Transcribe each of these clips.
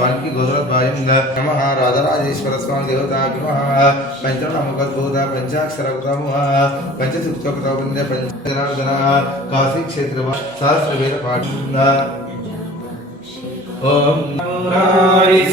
वाल्मीकि गोत्रद्वायं नमः राधाराजेश्वर स्वामी देवता नमः पंचनामकद्भूता पंचाक्षरकृतमः पंचसूक्तकृतवन्दे पंचजनार्दन काशी क्षेत्र सहस्रवेद पाठ ओम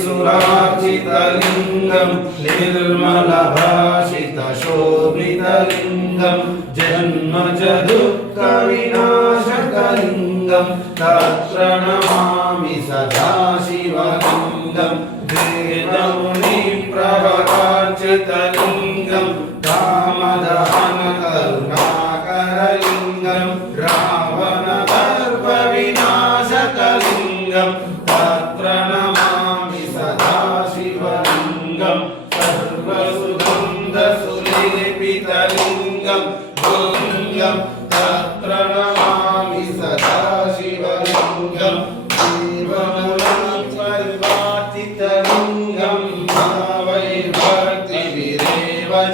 सुरार्चितलिंगं निर्मलभाषितशोभितलिंगं जन्मज दुःखविनाशकलिंगं तत्प्रणमामि सदा शिवलिंगं वेदमुनिप्रवरार्चितलिंगं कामदहनकरुणाकरलिंगं रावणगर्भविनाशकलिंगं तत्प्रणमामि सदा शिवलिंगं सर्वसुगन्धसुलेपितलिंगं लिंगं तत्प्रणमामि सदा शिवलिंगं देवमुनिपरिवार्तितलिंगं भावैर्भक्तिभिरेव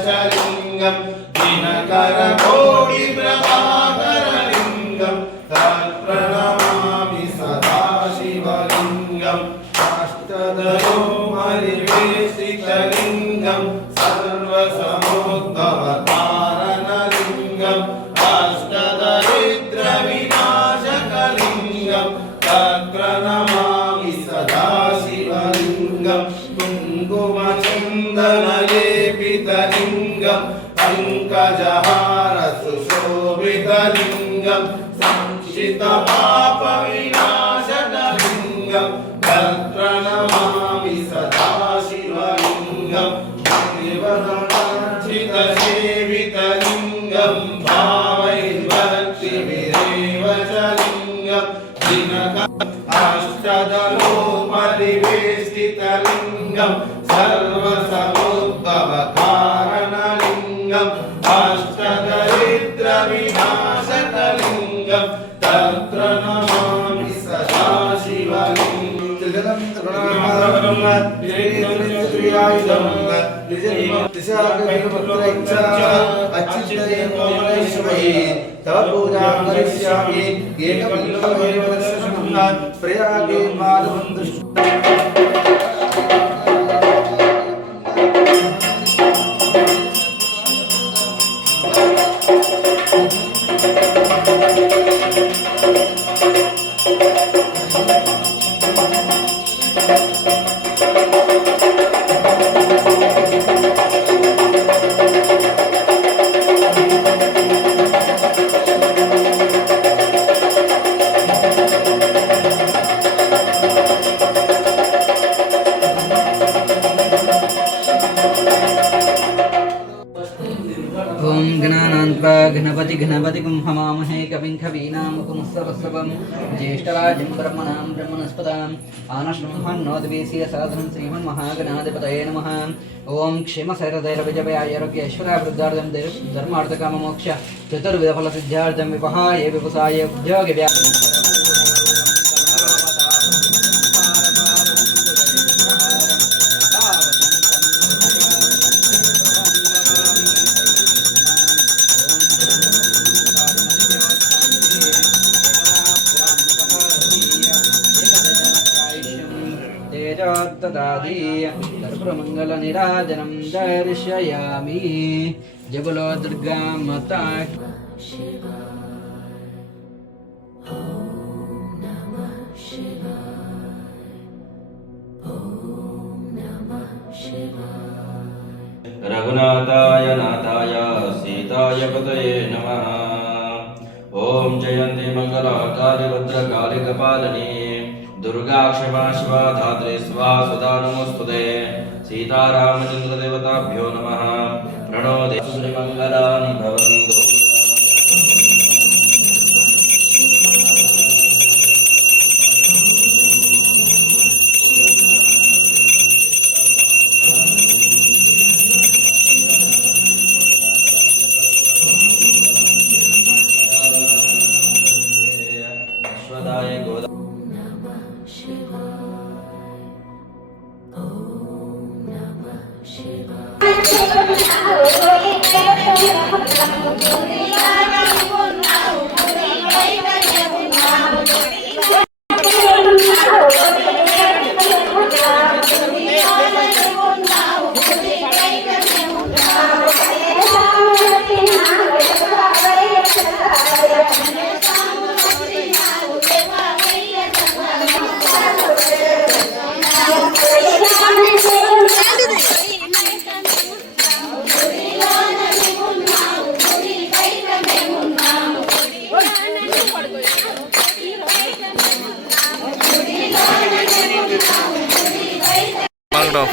च लिंगं दिनकरकोटिप्रभाकरलिंगं तत्प्रणमामि सदा शिवलिंगं अष्टदलोपरिवेष्टितलिंगं सर्वसमुद्भवकारणलिंगं अष्टदरिद्रविनाशकलिंगं तत्प्रणमामि सदा शिवलिंगं कुङ्कुमचन्दनलेपितलिंगं पङ्कजहारसुशोभितलिंगं संशितपापविनाशकलिंगं तत्प्रणमामि सदा शिवलिंगं देवगणार्चितसेवितलिंगं भावैर्भक्तिभिरेव च लिंगं अष्टदलोपरिवेष्टितलिंगं सर्वसमुद्भवकारणलिंगं अष्टदरिद्रविनाशकलिंगं तत्प्रणमामि सदा शिवलिंगं तव पूजा करिष्यामि प्रयागे गणपति गणपतिं हवामहे कविं कवीनामुपमस्तवस्तवं ज्येष्ठराजं ब्रह्मणां ब्रह्मणस्पदां आनश्वन्नोद्वीसीय साधनं श्रीमन्महागणाधिपतये नमः। ओं क्षेमशैरदैरविजयारोग्यैश्वर्यावृद्धार्थं धर्मार्थकाममोक्ष चतुर्विधफलसिद्ध्यार्थं विपहाय विपुसाय उद्योगव्या सर्वमङ्गलनिराजनं दर्शयामि। जय बोलो दुर्गा माता। रघुनाथाय नाथाय सीताय पतये नमः। ओम जयन्ती मंगलाकारि भद्रकाली कपालिनी दुर्गा क्षमा शिवा धात्री स्वाहा सुधा नमोस्तुते। सीतारामचंद्र देवताभ्यो नमः। प्रणो देवी मंगलानि भवन्तु।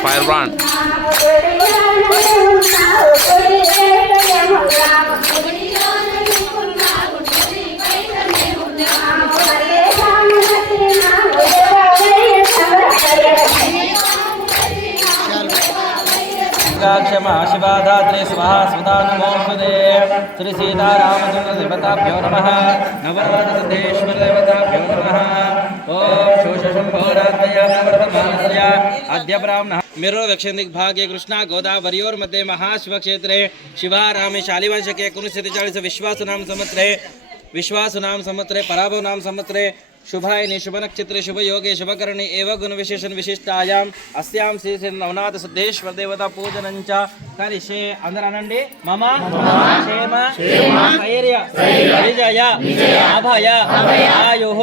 Fire brand. क्षमा शिवाधात्रे स्वाहा सुधा नमोस्तुते श्री सीतारामचंद्र देवताभ्यो नमः नवरत्नसिद्धेश्वर देवताभ्यो नमः ओम शोषशंभोरात्मया प्रवर्तमानस्य अद्य ब्राह्मणः मेरो दक्षिण दिग्भागे कृष्णा गोदावरीयोर मध्ये महाशिवक्षेत्रे शिवारामे शालिवांशके 1943 विश्वासुनाम संवत्सरे पराभवनाम संवत्सरे शुभायने शुभ नक्षत्रे शुभ योगे शुभ करणे एव गुण विशेषण विशिष्टायाम अस्याम श्री नवनाथ सिद्धेश्वर देवता पूजनंच करिष्ये अंदर अनंడి मम क्षेम धैर्य विजय अभय आयुः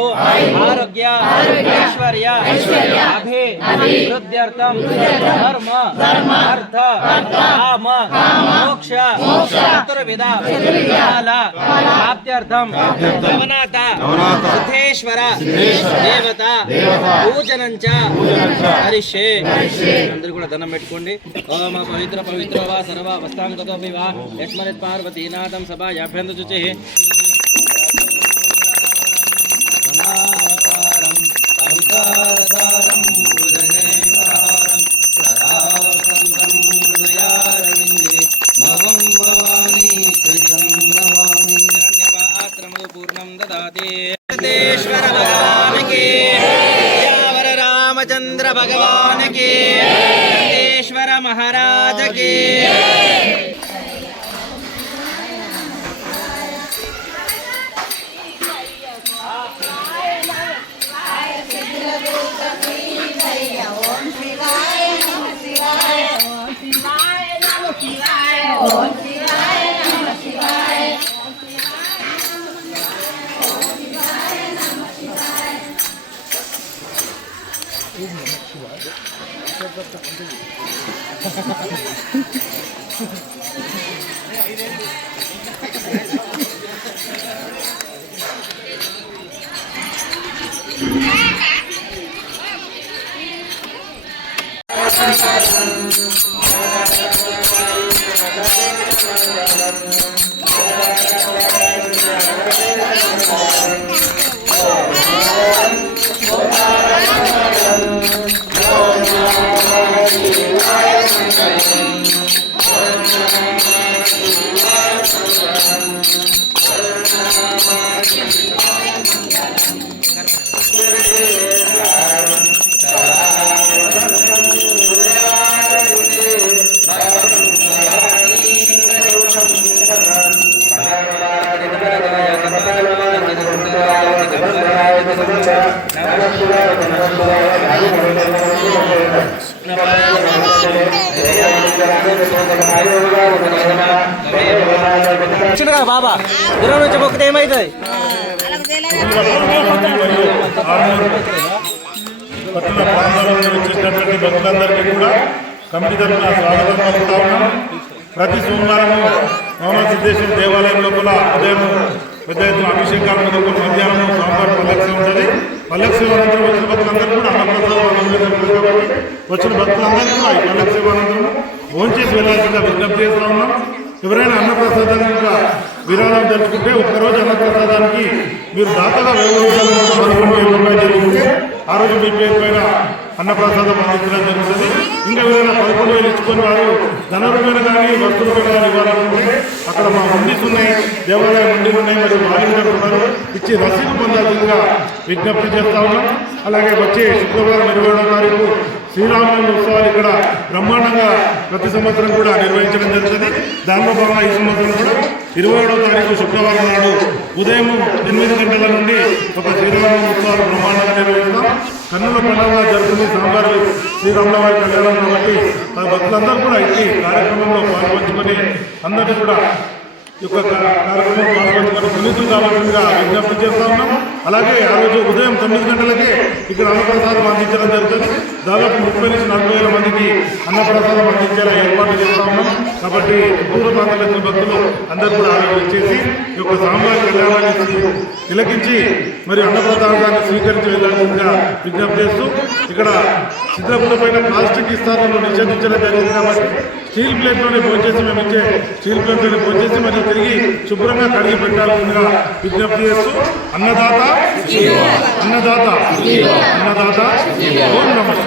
आरोग्य ऐश्वर्य अभिवृद्ध्यर्थम धर्म अर्थ काम मोक्ष चतुर्विध फल प्राप्त्यर्थम नवनाथ सिद्धेश्वर देवता पूजనంచ హరిషే అందరూ కూడా దండం పెట్టుకోండి ఓం పవిత్ర పవిత్ర వా సర్వ అవస్థాంగతో వివా యస్మరిత్ పార్వతీనాథం సభాయాభ్యంత చుచే సనాకారం సంసారసారం పూజనే మహారం సదా వసంతం దయారవిందే మవం భవాని శ్రీతం నమామి శరణ్యపాత్రము పూర్ణం దదాతి सिद्धेश्वर भगवान की यावर रामचंद्र भगवान की सिद्धेश्वर महाराज की బాబా దూరం నుంచి మొక్కితే ఏమైతుంది పట్టణ ప్రాంతాలలో వచ్చేసినటువంటి భక్తులందరికీ కూడా కమిటీ తరఫున స్వాగతం పలుకుతా ఉన్నాం. ప్రతి సోమవారము నవనాథ సిద్ధేశ్వర దేవాలయం లోపల ఉదయం పెద్ద ఎత్తున అభిషేకాలను మధ్యాహ్నం స్వామివారి పల్లకి ఉంటుంది. పల్లకి శివానంతరం వచ్చిన భక్తులందరూ కూడా అన్నప్రసాదం వచ్చిన భక్తులందరికీ కూడా ఈ పల్లకి శివానంతరం భోంచేసి వెళ్ళాల్సిందిగా విజ్ఞప్తి చేస్తూ ఉన్నాం. ఎవరైనా అన్నప్రసాదాన్ని కూడా విరాళం తెలుసుకుంటే ఒక్కరోజు అన్నప్రసాదానికి మీరు దాతగా వ్యవహరించాలని జరుగుతుంది. ఆ రోజు మీ పేరు పైన అన్నప్రసాదం అందించడం జరుగుతుంది. ఇంకా ఎవరైనా 11,000 ఇచ్చుకొని వారు ధనరూపేణ కానీ వస్తువులపైన కానీ ఇవ్వాలనుకుంటే అక్కడ మా మండీస్ ఉన్నాయి, దేవాలయ మండీలు ఉన్నాయి, మరియు వాలంటీర్లు ఉన్నారు, ఇచ్చి రసీదు పొందాల్సిందిగా విజ్ఞప్తి చేస్తా ఉన్నాం. అలాగే వచ్చే శుక్రవారం 27వ తారీఖు శ్రీరామనవమి ఉత్సవాలు ఇక్కడ బ్రహ్మాండంగా ప్రతి సంవత్సరం కూడా నిర్వహించడం జరుగుతుంది. దానిలో భాగంగా ఈ సంవత్సరం కూడా 27వ తారీఖు శుక్రవారం నాడు ఉదయం 8 గంటల నుండి ఒక శ్రీరామనవమి ఉత్సవాలు బ్రహ్మాండంగా నిర్వహిస్తాం. కన్నుల పండుగ జరుగుతుంది స్వామివారి శ్రీరాముల వారి కళ్యాణం కాబట్టి భక్తులందరూ కూడా ఈ కార్యక్రమంలో పాల్పంచుకొని అందరినీ కూడా యొక్క కార్యక్రమం పాల్గొని సున్నితులు కావాల్సిందిగా విజ్ఞప్తి చేస్తా ఉన్నాం. అలాగే ఆ రోజు ఉదయం 9 గంటలకే ఇక్కడ అన్నప్రసాదం అందించడం జరుగుతుంది. దాదాపు 30 నుంచి 40 వేల మందికి అన్నప్రసాదం అందించేలా ఏర్పాటు చేస్తా ఉన్నాం. కాబట్టి దూర ప్రాంతాల భక్తులు అందరూ కూడా ఆలోచించేసి ఈ యొక్క స్వామివారి కళ్యాణాన్ని తిలకించి మరి అన్నప్రసాదాన్ని స్వీకరించి వెళ్ళాల్సిందిగా విజ్ఞప్తి చేస్తూ ఇక్కడ చిత్రపూట పైన ప్లాస్టిక్ విస్తారంలో నిషేధించడం జరిగింది. కాబట్టి స్టీల్ ప్లేట్లోనే భోంచేసి మేము ఇచ్చే స్టీల్ ప్లేట్లోనే భోంచేసి మరియు తిరిగి శుభ్రంగా కడిగి పెట్టాల్సిందిగా విజ్ఞప్తి చేస్తూ అన్నదాత అన్నదాత అన్నదాత ఓం నమః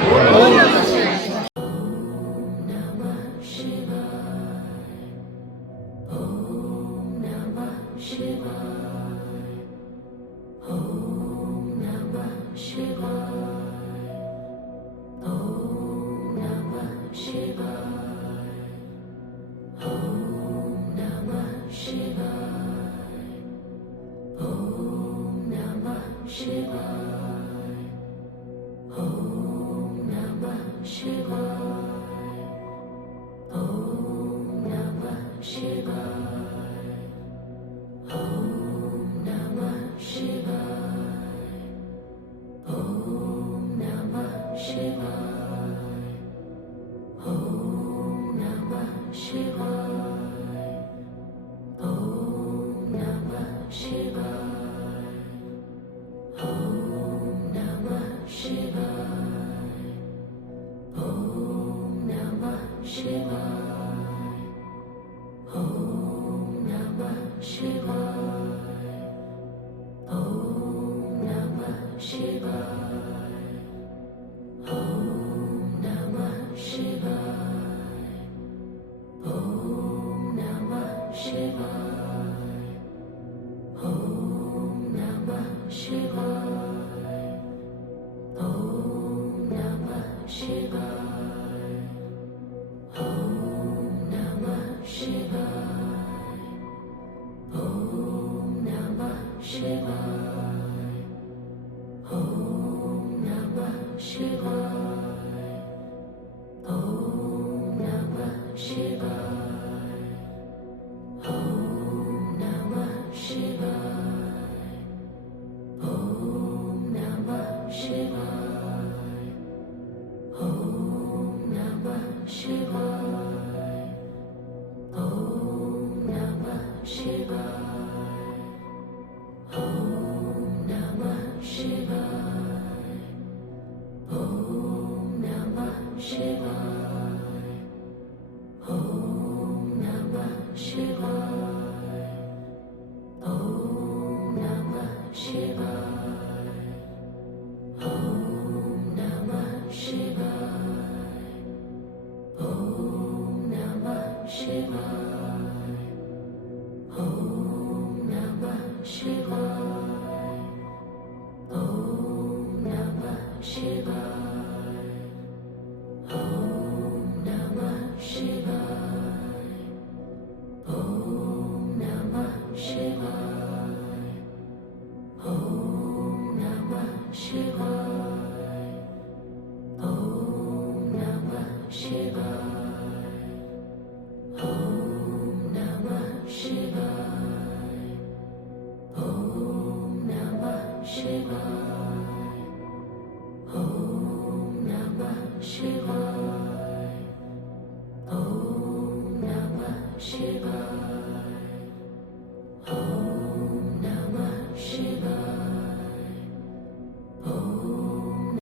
Shiva.